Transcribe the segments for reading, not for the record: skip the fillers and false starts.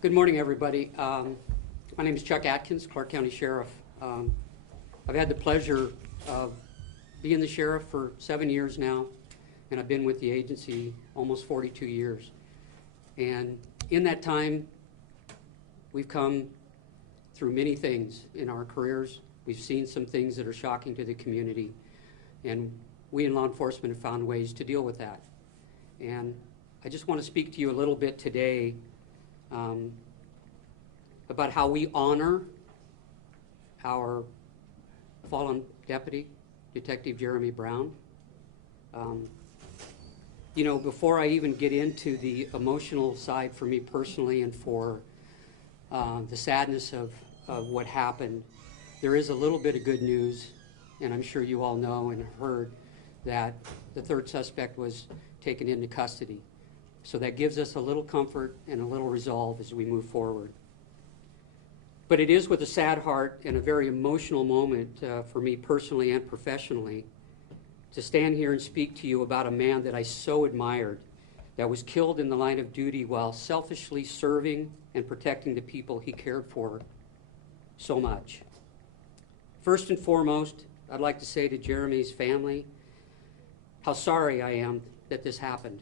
Good morning, everybody. My name is Chuck Atkins, Clark County Sheriff. I've had the pleasure of being the sheriff for 7 years now, and I've been with the agency almost 42 years. And in that time, we've come through many things in our careers. We've seen some things that are shocking to the community, and we in law enforcement have found ways to deal with that. And I just want to speak to you a little bit today about how we honor our fallen deputy, Detective Jeremy Brown. Before I even get into the emotional side for me personally and for the sadness of what happened, there is a little bit of good news, and I'm sure you all know and heard that the third suspect was taken into custody. So that gives us a little comfort and a little resolve as we move forward. But it is with a sad heart and a very emotional moment for me personally and professionally to stand here and speak to you about a man that I so admired, that was killed in the line of duty while selfishly serving and protecting the people he cared for so much. First and foremost, I'd like to say to Jeremy's family how sorry I am that this happened.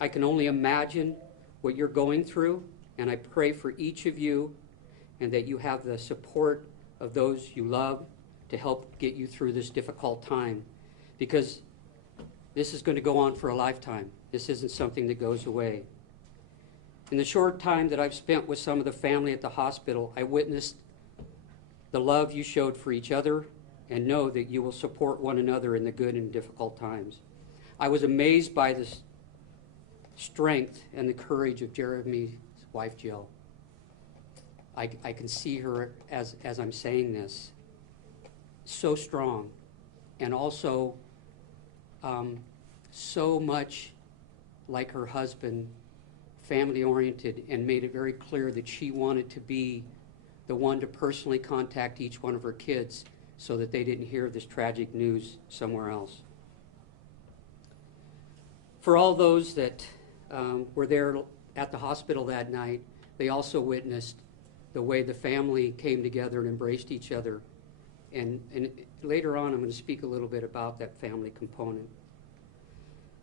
I can only imagine what you're going through, and I pray for each of you and that you have the support of those you love to help get you through this difficult time, because this is going to go on for a lifetime. This isn't something that goes away. In the short time that I've spent with some of the family at the hospital, I witnessed the love you showed for each other, and know that you will support one another in the good and difficult times. I was amazed by the strength and the courage of Jeremy's wife, Jill. I can see her as I'm saying this, so strong, and also so much like her husband, family-oriented, and made it very clear that she wanted to be the one to personally contact each one of her kids so that they didn't hear this tragic news somewhere else. For all those that were there at the hospital that night, they also witnessed the way the family came together and embraced each other. And later on, I'm going to speak a little bit about that family component.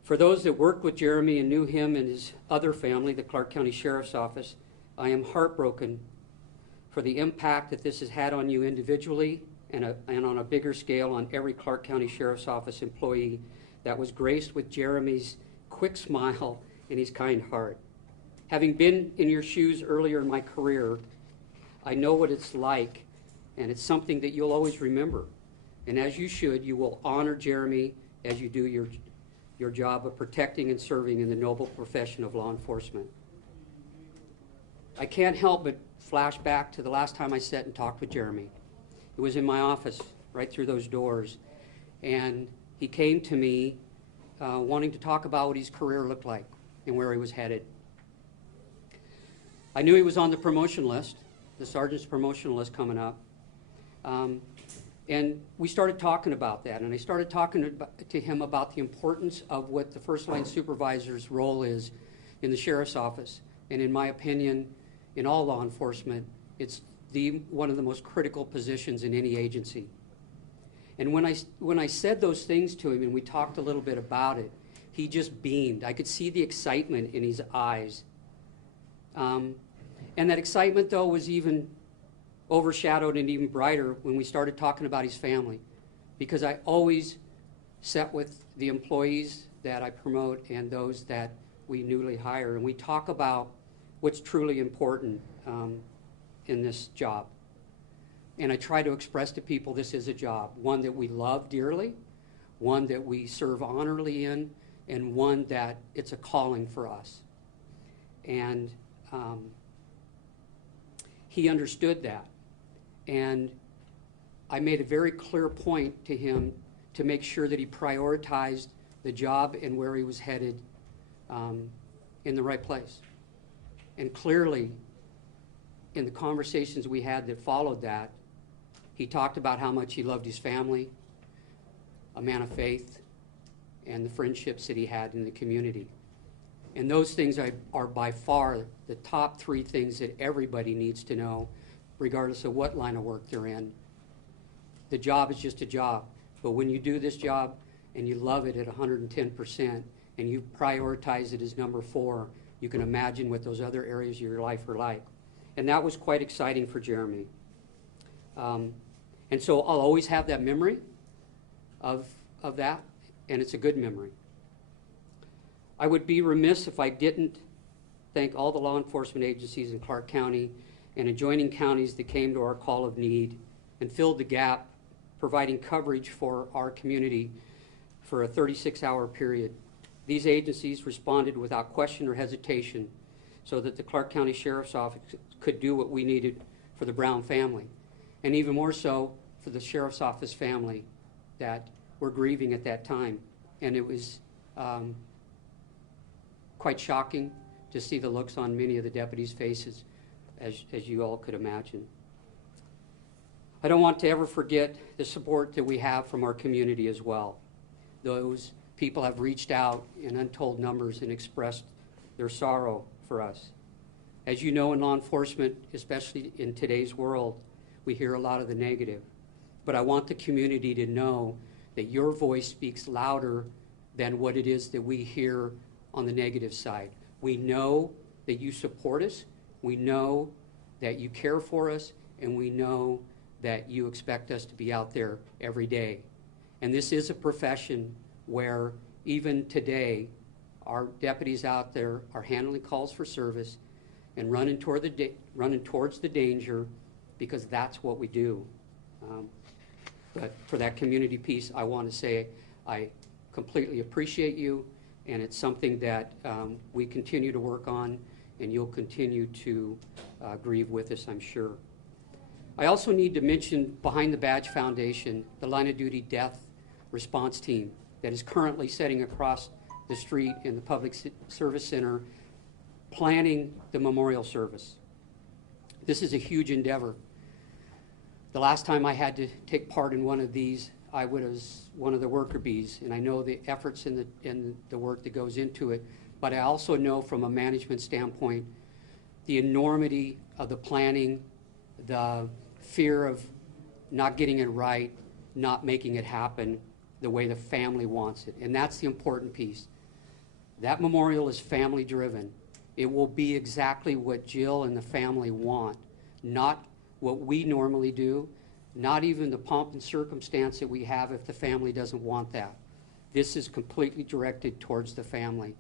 For those that worked with Jeremy and knew him and his other family, the Clark County Sheriff's Office, I am heartbroken for the impact that this has had on you individually and on a bigger scale on every Clark County Sheriff's Office employee that was graced with Jeremy's quick smile and his kind heart. Having been in your shoes earlier in my career, I know what it's like, and it's something that you'll always remember. And as you should, you will honor Jeremy as you do your job of protecting and serving in the noble profession of law enforcement. I can't help but flash back to the last time I sat and talked with Jeremy. It was in my office, right through those doors, and he came to me wanting to talk about what his career looked like and where he was headed. I knew he was on the promotion list, the sergeant's promotion list coming up, and we started talking about that, and I started talking to him about the importance of what the first line supervisor's role is in the sheriff's office, and in my opinion, in all law enforcement, it's one of the most critical positions in any agency. And when I said those things to him and we talked a little bit about it, he just beamed. I could see the excitement in his eyes. And that excitement, though, was even overshadowed and even brighter when we started talking about his family, because I always sat with the employees that I promote and those that we newly hire, and we talk about what's truly important in this job. And I try to express to people this is a job, one that we love dearly, one that we serve honorably in, and one that it's a calling for us. And he understood that. And I made a very clear point to him to make sure that he prioritized the job and where he was headed in the right place. And clearly, in the conversations we had that followed that, he talked about how much he loved his family, a man of faith, and the friendships that he had in the community. And those things are by far the top 3 things that everybody needs to know, regardless of what line of work they're in. The job is just a job. But when you do this job and you love it at 110% and you prioritize it as number 4, you can imagine what those other areas of your life are like. And that was quite exciting for Jeremy. And so I'll always have that memory of that, and it's a good memory. I would be remiss if I didn't thank all the law enforcement agencies in Clark County and adjoining counties that came to our call of need and filled the gap, providing coverage for our community for a 36-hour period. These agencies responded without question or hesitation so that the Clark County Sheriff's Office could do what we needed for the Brown family, and even more so for the Sheriff's Office family that were grieving at that time. And it was quite shocking to see the looks on many of the deputies' faces, as you all could imagine. I don't want to ever forget the support that we have from our community as well. Those people have reached out in untold numbers and expressed their sorrow for us. As you know, in law enforcement, especially in today's world, we hear a lot of the negative. But I want the community to know that your voice speaks louder than what it is that we hear on the negative side. We know that you support us, we know that you care for us, and we know that you expect us to be out there every day. And this is a profession where even today, our deputies out there are handling calls for service and running towards the danger, because that's what we do. But for that community piece, I want to say I completely appreciate you, and it's something that we continue to work on, and you'll continue to grieve with us, I'm sure. I also need to mention Behind the Badge Foundation, the line of duty death response team that is currently sitting across the street in the Public Service Center planning the memorial service. This is a huge endeavor. The last time I had to take part in one of these, I was one of the worker bees, and I know the efforts and the work that goes into it, but I also know from a management standpoint the enormity of the planning, the fear of not getting it right, not making it happen the way the family wants it. And that's the important piece. That memorial is family driven. It will be exactly what Jill and the family want, not what we normally do, not even the pomp and circumstance that we have if the family doesn't want that. This is completely directed towards the family.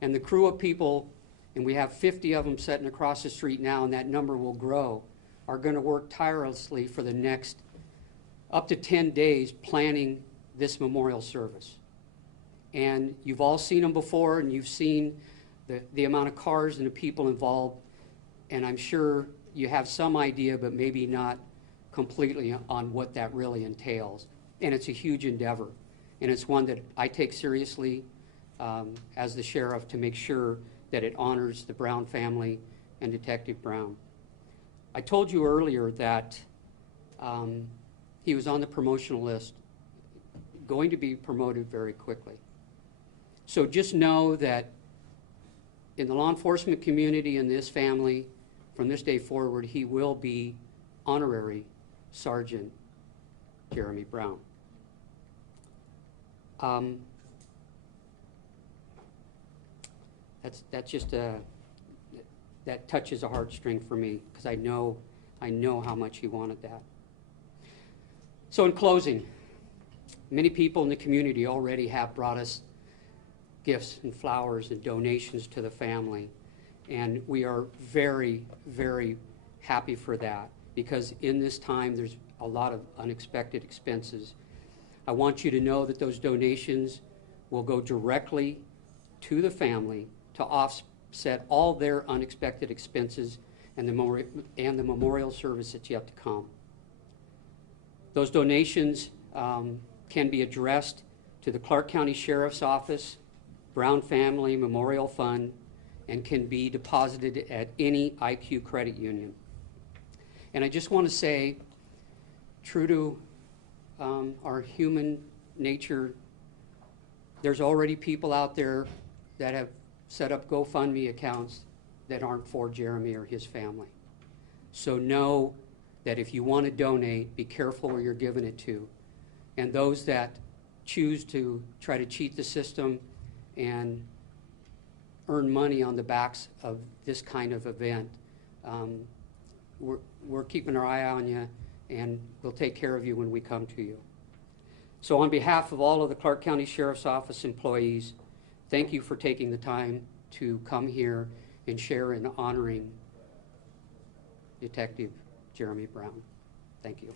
And the crew of people, and we have 50 of them sitting across the street now, and that number will grow, are going to work tirelessly for the next up to 10 days planning this memorial service. And you've all seen them before, and you've seen the amount of cars and the people involved, and I'm sure you have some idea, but maybe not completely on what that really entails. And it's a huge endeavor, and it's one that I take seriously as the sheriff, to make sure that it honors the Brown family and Detective Brown. I told you earlier that he was on the promotional list, going to be promoted very quickly. So just know that in the law enforcement community and this family, from this day forward, he will be honorary Sergeant Jeremy Brown. That's just that touches a heartstring for me, because I know how much he wanted that. So in closing, many people in the community already have brought us gifts and flowers and donations to the family, and we are very, very happy for that, because in this time there's a lot of unexpected expenses. I want you to know that those donations will go directly to the family to offset all their unexpected expenses and the memorial service that's yet to come. Those donations can be addressed to the Clark County Sheriff's Office, Brown Family Memorial Fund, and can be deposited at any IQ credit union. And I just want to say, true to our human nature There's already people out there that have set up GoFundMe accounts that aren't for Jeremy or his family. So know that if you want to donate, be careful where you're giving it to. And those that choose to try to cheat the system and earn money on the backs of this kind of event, we're keeping our eye on you, and we'll take care of you when we come to you. So on behalf of all of the Clark County Sheriff's Office employees, thank you for taking the time to come here and share in honoring Detective Jeremy Brown. Thank you.